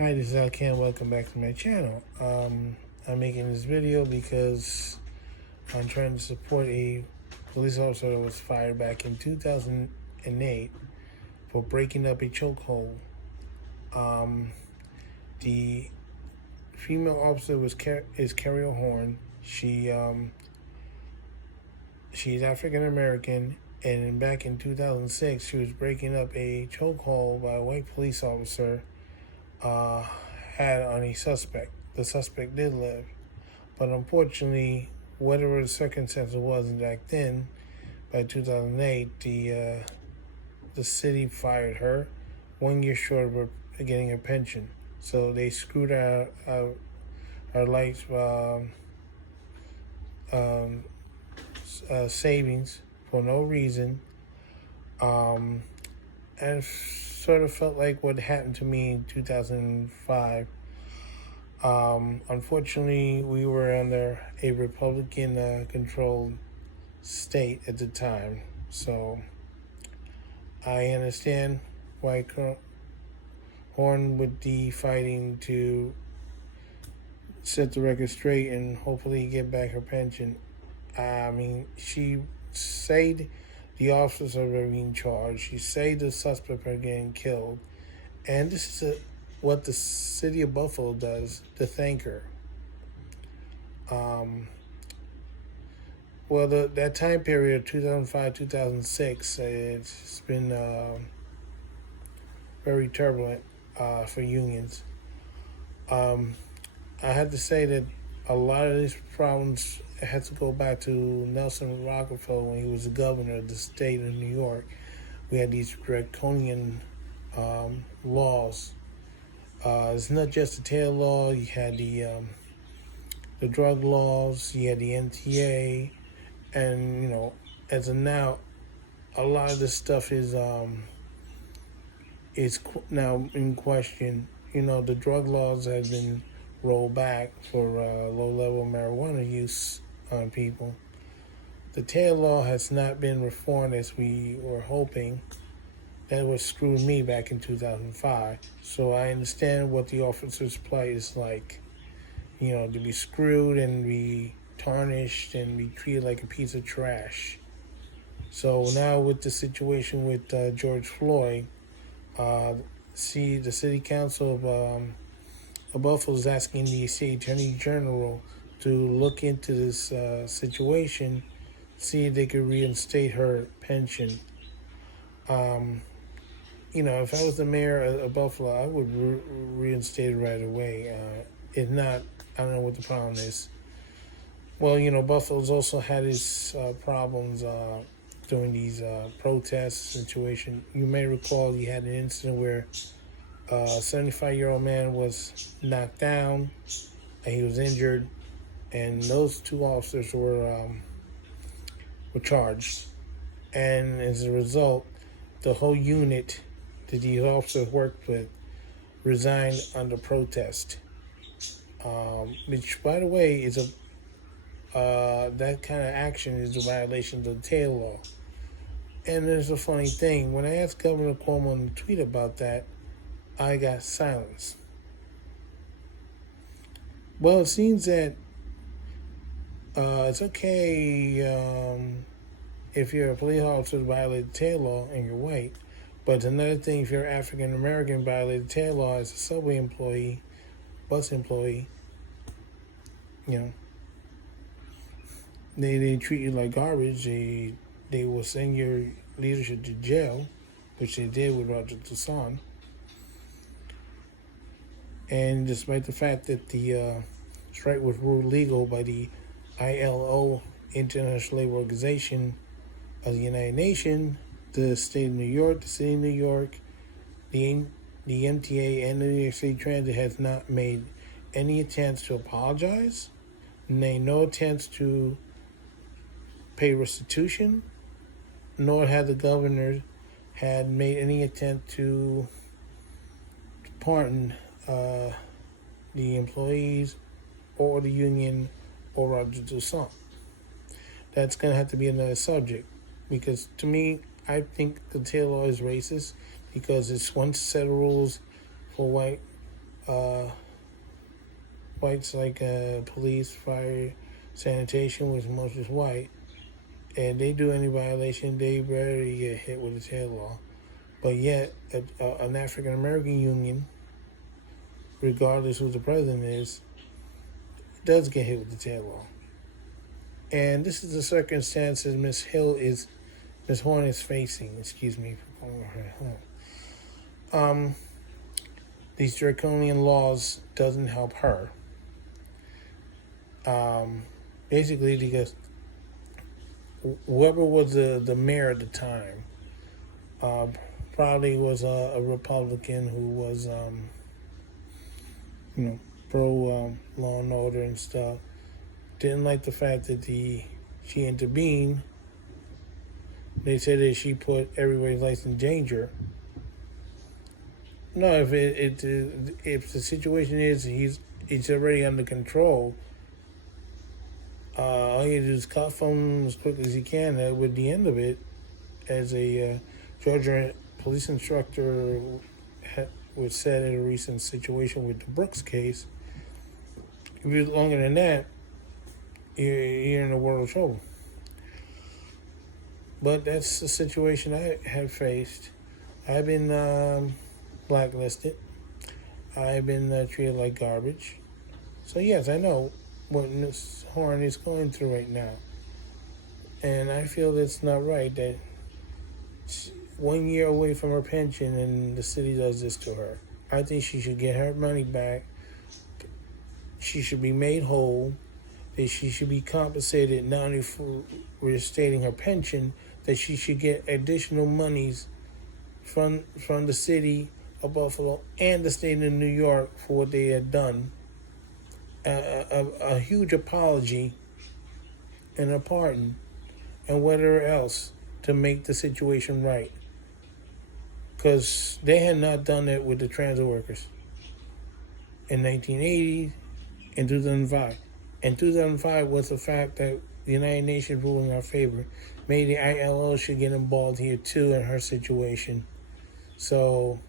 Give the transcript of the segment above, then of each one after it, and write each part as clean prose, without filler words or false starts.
Hi, this is Alcan. Welcome back to my channel. I'm making this video because I'm trying to support a police officer that was fired back in 2008 for breaking up a chokehold. The female officer is Carrie Horn. She's African American, and back in 2006, she was breaking up a chokehold by a white police officer uh, had on a suspect. The suspect did live, but unfortunately, whatever the circumstances was back then, by 2008, the city fired her 1 year short of her getting her pension. So they screwed our life um, savings for no reason. And it sort of felt like what happened to me in 2005. Unfortunately, we were under a Republican controlled state at the time. So I understand why Horn would be fighting to set the record straight and hopefully get back her pension. I mean, she said the officers are being charged. She said the suspect are getting killed. And this is what the city of Buffalo does to thank her. Well, that time period, 2005, 2006, it's been very turbulent for unions. I have to say that a lot of these problems had to go back to Nelson Rockefeller when he was the governor of the state of New York. We had these draconian laws. It's not just the tail law. You had the drug laws. You had the NTA, and as of now, a lot of this stuff is now in question. The drug laws have been rolled back for low-level marijuana use on people. The tail law has not been reformed as we were hoping. That was screwing me back in 2005. So I understand what the officer's plight is like. To be screwed and be tarnished and be treated like a piece of trash. So now with the situation with George Floyd, the city council of Buffalo is asking the city attorney general to look into this situation, see if they could reinstate her pension. If I was the mayor of Buffalo, I would reinstate it right away. If not, I don't know what the problem is. Well, Buffalo's also had its problems during these protest situation. You may recall you had an incident where a 75-year-old man was knocked down and he was injured, and those two officers were charged. And as a result, the whole unit that these officers worked with resigned under protest, which, by the way, is that kind of action is a violation of the tail law. And there's a funny thing. When I asked Governor Cuomo in a tweet about that, I got silenced. Well, it seems that it's okay if you're a police officer to violate the tail law and you're white. But it's another thing if you're African American, violate the tail law as a subway employee, bus employee. They treat you like garbage. They will send your leadership to jail, which they did with Roger Toussaint. And despite the fact that the strike was ruled legal by the ILO, International Labor Organization of the United Nations, the state of New York, the city of New York, the MTA, and the New York City Transit has not made any attempts to apologize, made no attempts to pay restitution, nor had the governor had made any attempt to pardon the employees or the union or Roger Toussaint. That's going to have to be another subject, because to me, I think the tail law is racist because it's one set of rules for white whites like police, fire, sanitation, which most is white, and they do any violation, they rarely get hit with a tail law. But yet, an African American union, regardless who the president is, does get hit with the tail law. And this is the circumstances Miss Horn is facing. Excuse me for calling her. These draconian laws doesn't help her. Basically, because whoever was the mayor at the time probably was a Republican who was, pro law and order and stuff. Didn't like the fact that she intervened. They said that she put everybody's life in danger. No, if the situation is he's already under control, all you do is cuff him as quick as you can. That would be the end of it. As a Georgia police instructor was said in a recent situation with the Brooks case, if you're longer than that, you're in a world of trouble. But that's the situation I have faced. I've been blacklisted. I've been treated like garbage. So yes, I know what Ms. Horn is going through right now. And I feel it's not right that 1 year away from her pension and the city does this to her. I think she should get her money back. She should be made whole. That she should be compensated not only for restating her pension, that she should get additional monies from the city of Buffalo and the state of New York for what they had done. A huge apology and a pardon and whatever else to make the situation right. Because they had not done it with the transit workers in 1980 and 2005. And 2005 was the fact that the United Nations ruled in our favor. Maybe the ILO should get involved here too in her situation. So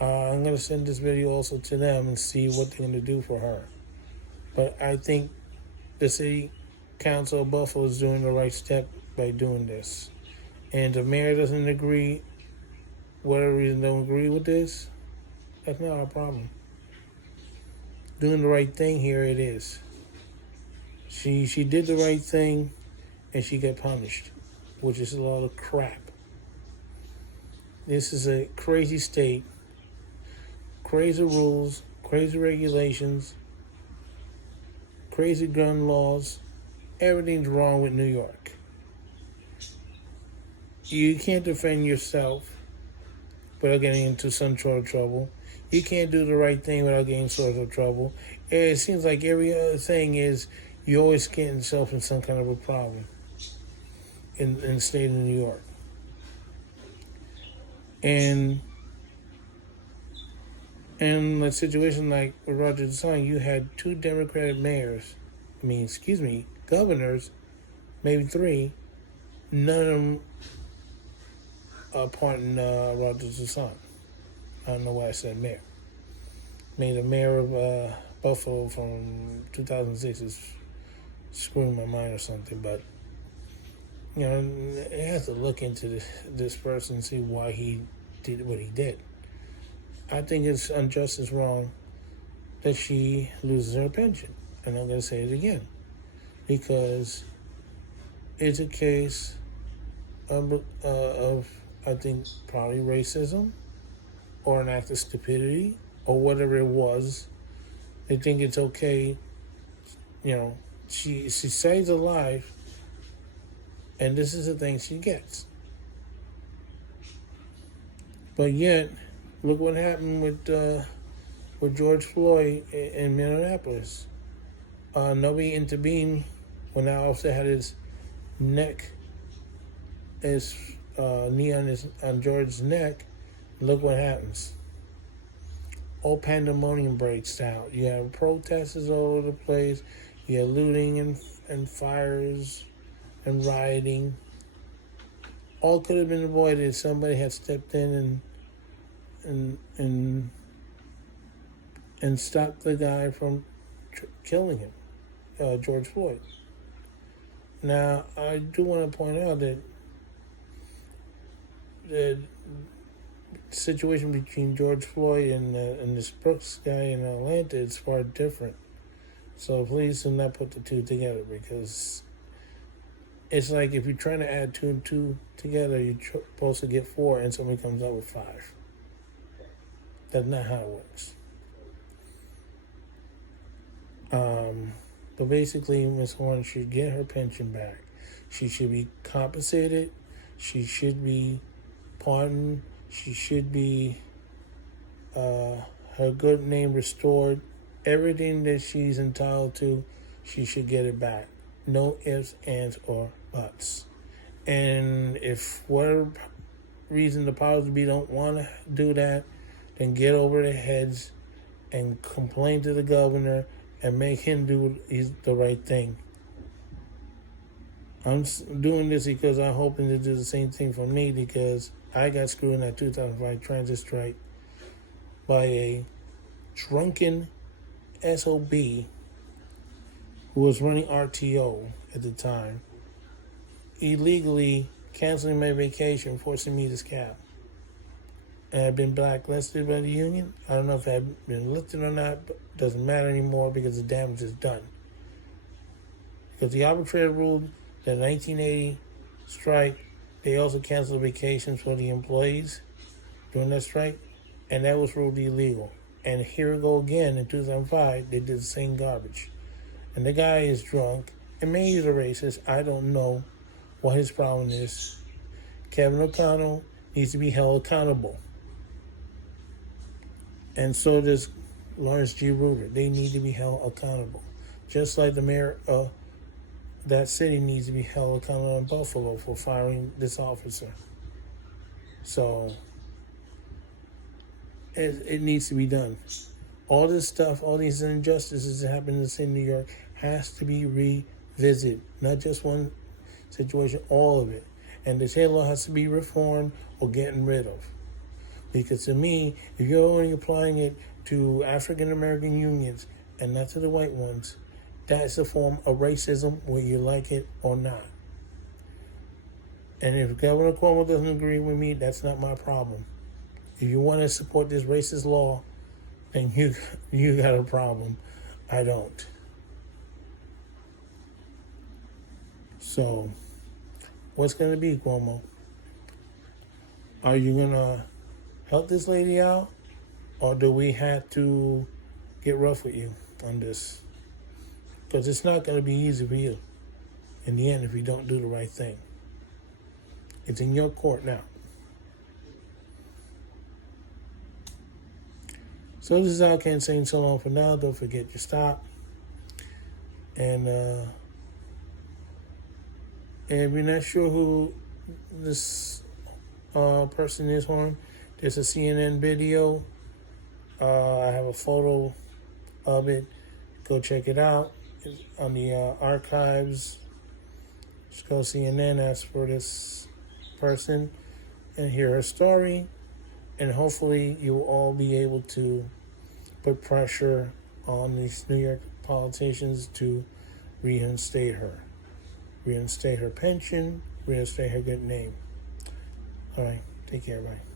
I'm going to send this video also to them and see what they're going to do for her. But I think the City Council of Buffalo is doing the right step by doing this. And if the mayor doesn't agree, whatever reason don't agree with this, that's not our problem. Doing the right thing here it is. She did the right thing and she got punished, which is a lot of crap. This is a crazy state, crazy rules, crazy regulations, crazy gun laws. Everything's wrong with New York. You can't defend yourself without getting into some sort of trouble. You can't do the right thing without getting sort of trouble. It seems like every other thing is you always get yourself in some kind of a problem in the state of New York. And in a situation like Roger DeSantis, you had two Democratic governors, maybe three. None of them are pardon Roger DeSantis. I don't know why I said mayor. Made a mayor of Buffalo from 2006 is screwing my mind or something, but it has to look into this person and see why he did what he did. I think it's unjust, it's wrong that she loses her pension. And I'm going to say it again. Because it's a case of I think, probably racism or an act of stupidity or whatever it was. They think it's okay. She saves a life, and this is the thing she gets. But yet, look what happened with George Floyd in Minneapolis. Nobody intervened when that officer had his knee on George's neck. Look what happens. All pandemonium breaks out. You have protesters all over the place. You have looting and fires and rioting. All could have been avoided if somebody had stepped in and and stop the guy from killing him, George Floyd. Now, I do want to point out that the situation between George Floyd and this Brooks guy in Atlanta is far different. So please do not put the two together, because it's like if you're trying to add two and two together, you're supposed to get four, and somebody comes up with five. That's not how it works. But basically, Ms. Horn should get her pension back. She should be compensated. She should be pardoned. She should be her good name restored. Everything that she's entitled to, she should get it back. No ifs, ands, or buts. And if for whatever reason the powers that be don't want to do that, then get over their heads and complain to the governor and make him do the right thing. I'm doing this because I'm hoping to do the same thing for me, because I got screwed in that 2005 transit strike by a drunken SOB who was running RTO at the time, illegally canceling my vacation, forcing me to scab. And I've been blacklisted by the union. I don't know if I've been listed or not, but it doesn't matter anymore because the damage is done. Because the arbitrator ruled that 1980 strike, they also canceled vacations for the employees during that strike, and that was ruled illegal. And here we go again in 2005, they did the same garbage. And the guy is drunk, and maybe he's a racist. I don't know what his problem is. Kevin O'Connell needs to be held accountable. And so does Lawrence G. Reuter. They need to be held accountable. Just like the mayor of that city needs to be held accountable in Buffalo for firing this officer. So it needs to be done. All this stuff, all these injustices that happen in the city of New York has to be revisited. Not just one situation, all of it. And the state law has to be reformed or gotten rid of. Because to me, if you're only applying it to African American unions and not to the white ones, that's a form of racism, whether you like it or not. And if Governor Cuomo doesn't agree with me, that's not my problem. If you want to support this racist law, then you got a problem. I don't. So, what's going to be, Cuomo? Are you going to help this lady out, or do we have to get rough with you on this? Because it's not going to be easy for you in the end if you don't do the right thing. It's in your court now. So this is Alcan saying so long for now. Don't forget your stop. And if you're not sure who this person is, Horn, there's a CNN video. I have a photo of it. Go check it out. It's on the archives. Just go CNN, ask for this person, and hear her story. And hopefully you will all be able to put pressure on these New York politicians to reinstate her. Reinstate her pension, reinstate her good name. All right, take care, bye.